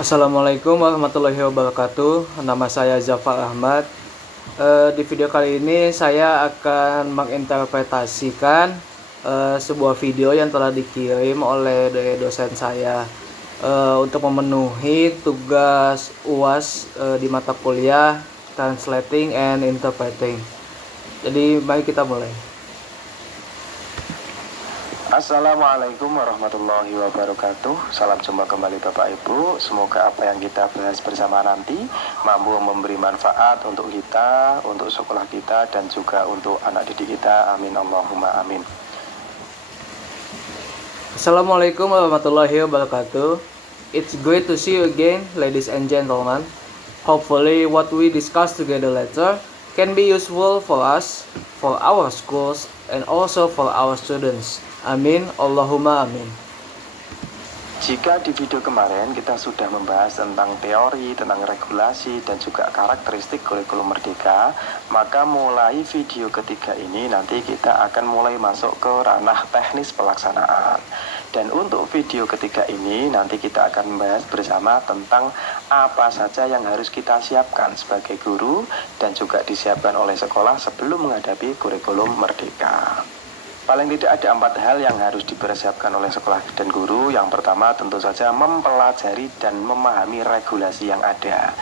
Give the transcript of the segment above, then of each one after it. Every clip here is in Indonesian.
Assalamualaikum warahmatullahi wabarakatuh. Nama saya Zafar Ahmad. Di video kali ini saya akan menginterpretasikan sebuah video yang telah dikirim oleh dosen saya untuk memenuhi tugas UAS di mata kuliah Translating and Interpreting. Jadi mari kita mulai. Assalamualaikum warahmatullahi wabarakatuh. Salam jumpa kembali Bapak Ibu. Semoga apa yang kita bahas bersama nanti mampu memberi manfaat untuk kita, untuk sekolah kita, dan juga untuk anak didik kita. Amin Allahumma amin. Assalamualaikum warahmatullahi wabarakatuh. It's great to see you again, ladies and gentlemen. Hopefully what we discuss together later can be useful for us, for our schools, and also for our students. Amin, Allahumma amin. Jika di video kemarin kita sudah membahas tentang teori, tentang regulasi, dan juga karakteristik kurikulum merdeka, maka mulai video ketiga ini nanti kita akan mulai masuk ke ranah teknis pelaksanaan. Dan untuk video ketiga ini nanti kita akan membahas bersama tentang apa saja yang harus kita siapkan sebagai guru dan juga disiapkan oleh sekolah sebelum menghadapi kurikulum merdeka. Paling tidak ada 4 hal yang harus dipersiapkan oleh sekolah dan guru. Yang pertama tentu saja mempelajari dan memahami regulasi yang ada.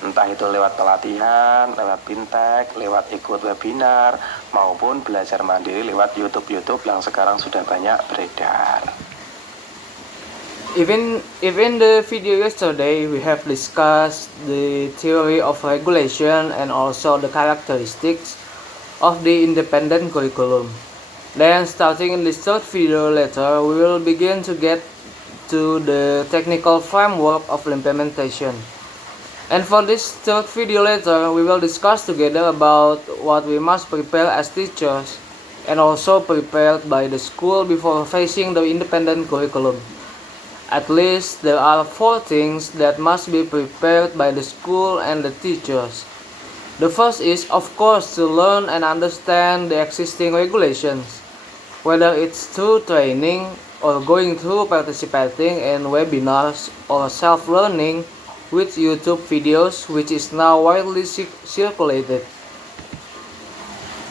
Entah itu lewat pelatihan, lewat bintek, lewat ikut webinar, maupun belajar mandiri lewat YouTube yang sekarang sudah banyak beredar. Even in the video yesterday, we have discussed the theory of regulation and also the characteristics of the independent curriculum. Then starting in this third video later, we will begin to get to the technical framework of implementation. And for this third video later, we will discuss together about what we must prepare as teachers and also prepared by the school before facing the independent curriculum. At least there are 4 things that must be prepared by the school and the teachers. The first is, of course, to learn and understand the existing regulations, whether it's through training or going through participating in webinars or self-learning with YouTube videos, which is now widely circulated.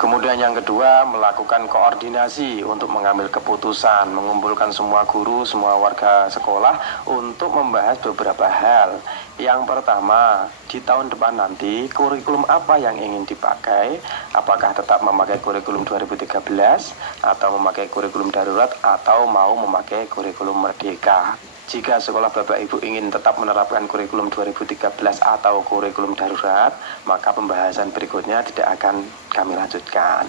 Kemudian yang kedua, melakukan koordinasi untuk mengambil keputusan, mengumpulkan semua guru, semua warga sekolah untuk membahas beberapa hal. Yang pertama, di tahun depan nanti kurikulum apa yang ingin dipakai? Apakah tetap memakai kurikulum 2013 atau memakai kurikulum darurat atau mau memakai kurikulum merdeka? Jika sekolah Bapak Ibu ingin tetap menerapkan kurikulum 2013 atau kurikulum darurat, maka pembahasan berikutnya tidak akan kami lanjutkan.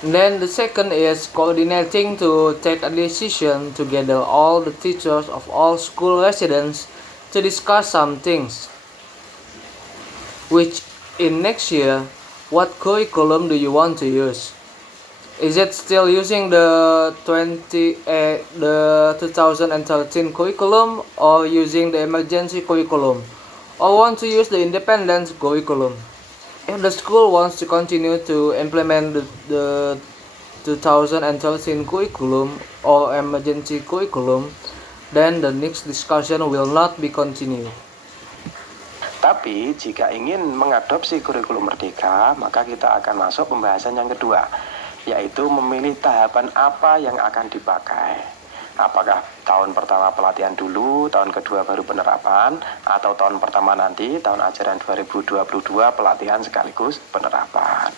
Then the second is coordinating to take a decision together all the teachers of all school residents to discuss some things. Which in next year, what curriculum do you want to use? Is it still using the 2013 curriculum or using the emergency curriculum, or want to use the independent curriculum? If the school wants to continue to implement the 2013 curriculum or emergency curriculum, then the next discussion will not be continued. Tapi jika ingin mengadopsi kurikulum merdeka, maka kita akan masuk pembahasan yang kedua, yaitu memilih tahapan apa yang akan dipakai. Apakah tahun pertama pelatihan dulu, tahun kedua baru penerapan, atau tahun pertama nanti, tahun ajaran 2022 pelatihan sekaligus penerapan.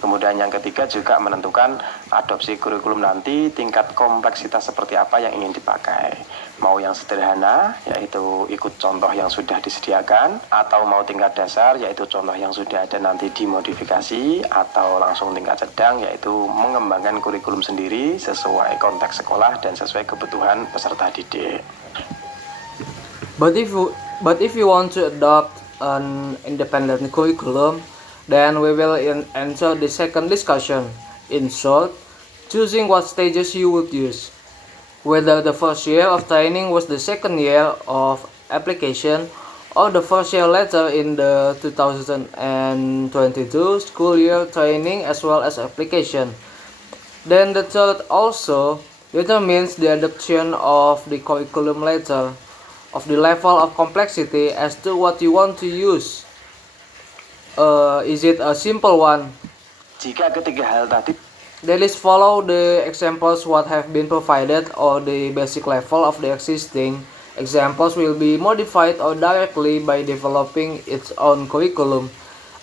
Kemudian yang ketiga juga menentukan adopsi kurikulum nanti tingkat kompleksitas seperti apa yang ingin dipakai. Mau yang sederhana, yaitu ikut contoh yang sudah disediakan, atau mau tingkat dasar, yaitu contoh yang sudah ada nanti dimodifikasi, atau langsung tingkat sedang, yaitu mengembangkan kurikulum sendiri sesuai konteks sekolah dan sesuai kebutuhan peserta didik. But if you want to adopt an independent curriculum, then we will enter the second discussion. In short, choosing what stages you would use. Whether the first year of training was the second year of application or the first year later in the 2022 school year training as well as application. Then the third also determines the adoption of the curriculum later. of the level of complexity as to what you want to use. Is it a simple one? Jika ketiga hal tadi That is follow the examples what have been provided or the basic level of the existing examples will be modified or directly by developing its own curriculum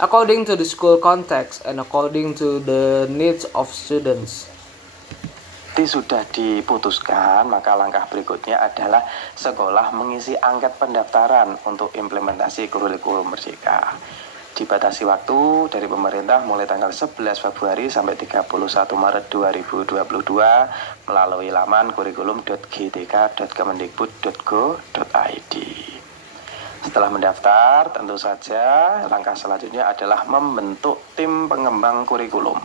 according to the school context and according to the needs of students. sudah diputuskan, maka langkah berikutnya adalah sekolah mengisi angket pendaftaran untuk implementasi kurikulum merdeka. Dibatasi waktu dari pemerintah mulai tanggal 11 Februari sampai 31 Maret 2022 melalui laman kurikulum.gtk.kemendikbud.go.id. Setelah mendaftar, tentu saja langkah selanjutnya adalah membentuk tim pengembang kurikulum.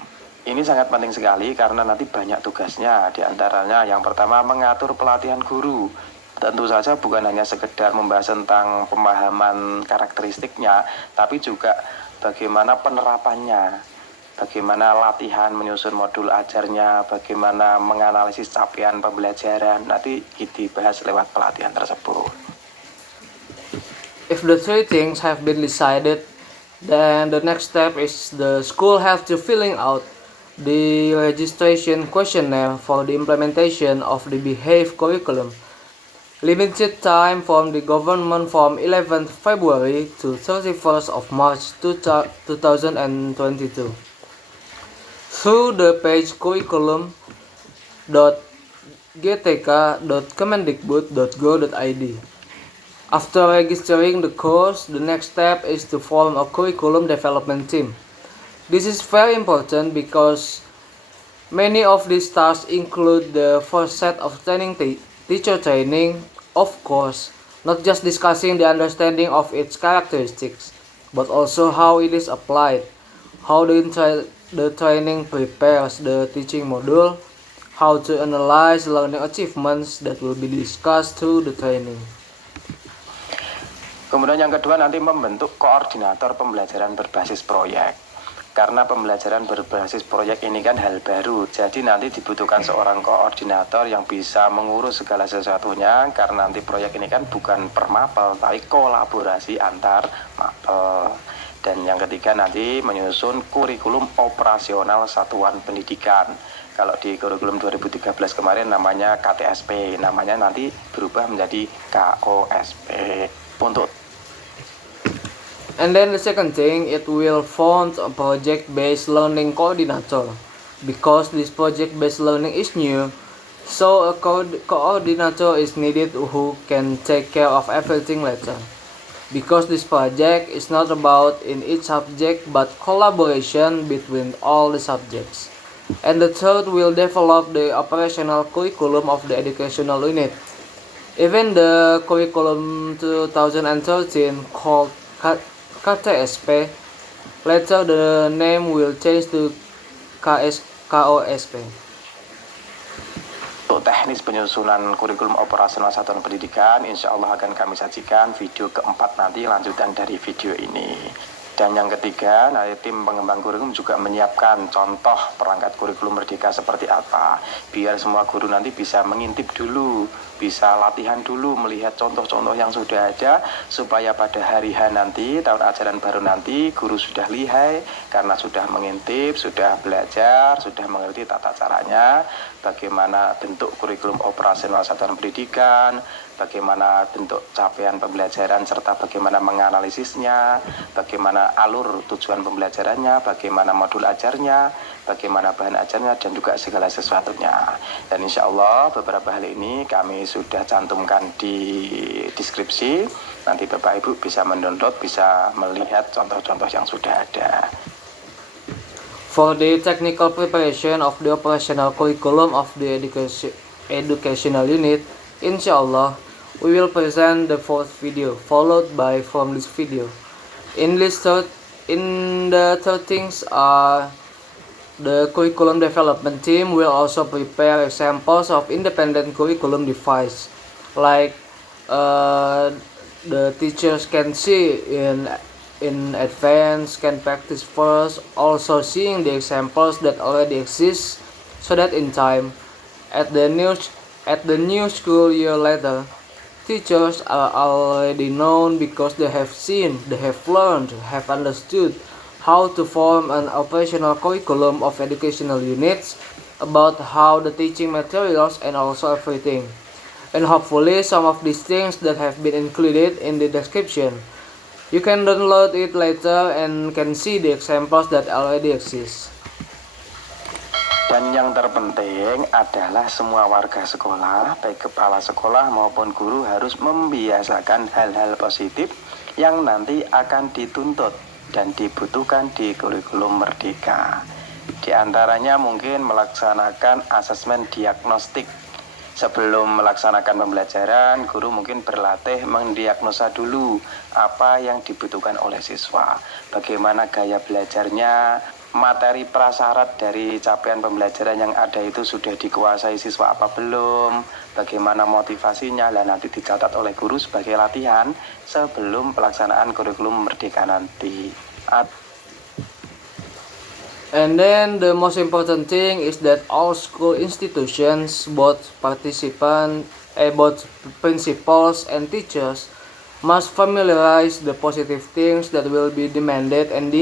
Ini sangat penting sekali karena nanti banyak tugasnya. Di antaranya yang pertama mengatur pelatihan guru. Tentu saja bukan hanya sekedar membahas tentang pemahaman karakteristiknya, tapi juga bagaimana penerapannya, bagaimana latihan menyusun modul ajarnya, bagaimana menganalisis capaian pembelajaran, nanti dibahas lewat pelatihan tersebut. If the three things have been decided, then the next step is the school have to filling out the registration questionnaire for the implementation of the Behave curriculum. Limited time from the government from 11th February to 31st of March 2022. Through the page curriculum.gtk.kemendikbud.go.id. After registering the course, the next step is to form a curriculum development team. This is very important because many of these tasks include the first set of teacher training, of course, not just discussing the understanding of its characteristics, but also how it is applied, how the training prepares the teaching module, how to analyze learning achievements that will be discussed through the training. Kemudian yang kedua nanti membentuk koordinator pembelajaran berbasis proyek. Karena pembelajaran berbasis proyek ini kan hal baru, jadi nanti dibutuhkan seorang koordinator yang bisa mengurus segala sesuatunya, karena nanti proyek ini kan bukan per mapel, tapi kolaborasi antar mapel. Dan yang ketiga nanti menyusun kurikulum operasional satuan pendidikan. Kalau di kurikulum 2013 kemarin namanya KTSP, namanya nanti berubah menjadi KOSP. And then the second thing, it will form a project-based learning coordinator. Because this project-based learning is new, so a coordinator is needed who can take care of everything later. Because this project is not about in each subject but collaboration between all the subjects. And the third will develop the operational curriculum of the educational unit. Even the curriculum 2013 called KTSP, later the name will change to KOSP. Untuk teknis penyusunan kurikulum operasional satuan pendidikan, insya Allah akan kami sajikan video keempat nanti lanjutan dari video ini. Dan yang ketiga, nanti tim pengembang kurikulum juga menyiapkan contoh perangkat kurikulum merdeka seperti apa, biar semua guru nanti bisa mengintip dulu, bisa latihan dulu, melihat contoh-contoh yang sudah ada, supaya pada hari H nanti, tahun ajaran baru nanti, guru sudah lihai, karena sudah mengintip, sudah belajar, sudah mengerti tata caranya, bagaimana bentuk kurikulum operasional satuan pendidikan, bagaimana bentuk capaian pembelajaran, serta bagaimana menganalisisnya, bagaimana alur tujuan pembelajarannya, bagaimana modul ajarnya, bagaimana bahan ajarnya, dan juga segala sesuatunya. Dan insya Allah beberapa hal ini kami sudah cantumkan di deskripsi. Nanti Bapak Ibu bisa mendownload, bisa melihat contoh-contoh yang sudah ada. For the technical preparation of the operational curriculum of the educational unit, inshallah, we will present the fourth video, followed by from this video. In the third things are the curriculum development team will also prepare examples of independent curriculum device, like the teachers can see in advance, can practice first, also seeing the examples that already exist, so that in time, at the new school year later, Teachers are already known because they have seen, they have learned, have understood how to form an operational curriculum of educational units about how the teaching materials and also everything. And hopefully some of these things that have been included in the description. You can download it later and can see the examples that already exist. Dan yang terpenting adalah semua warga sekolah, baik kepala sekolah maupun guru harus membiasakan hal-hal positif yang nanti akan dituntut dan dibutuhkan di kurikulum merdeka. Di antaranya mungkin melaksanakan asesmen diagnostik. Sebelum melaksanakan pembelajaran, guru mungkin berlatih mendiagnosa dulu apa yang dibutuhkan oleh siswa, bagaimana gaya belajarnya, materi prasyarat dari capaian pembelajaran yang ada itu sudah dikuasai siswa apa belum, bagaimana motivasinya, dan nanti dicatat oleh guru sebagai latihan sebelum pelaksanaan kurikulum merdeka nanti. And then the most important thing is that all school institutions, both principals and teachers, must familiarize the positive things that will be demanded and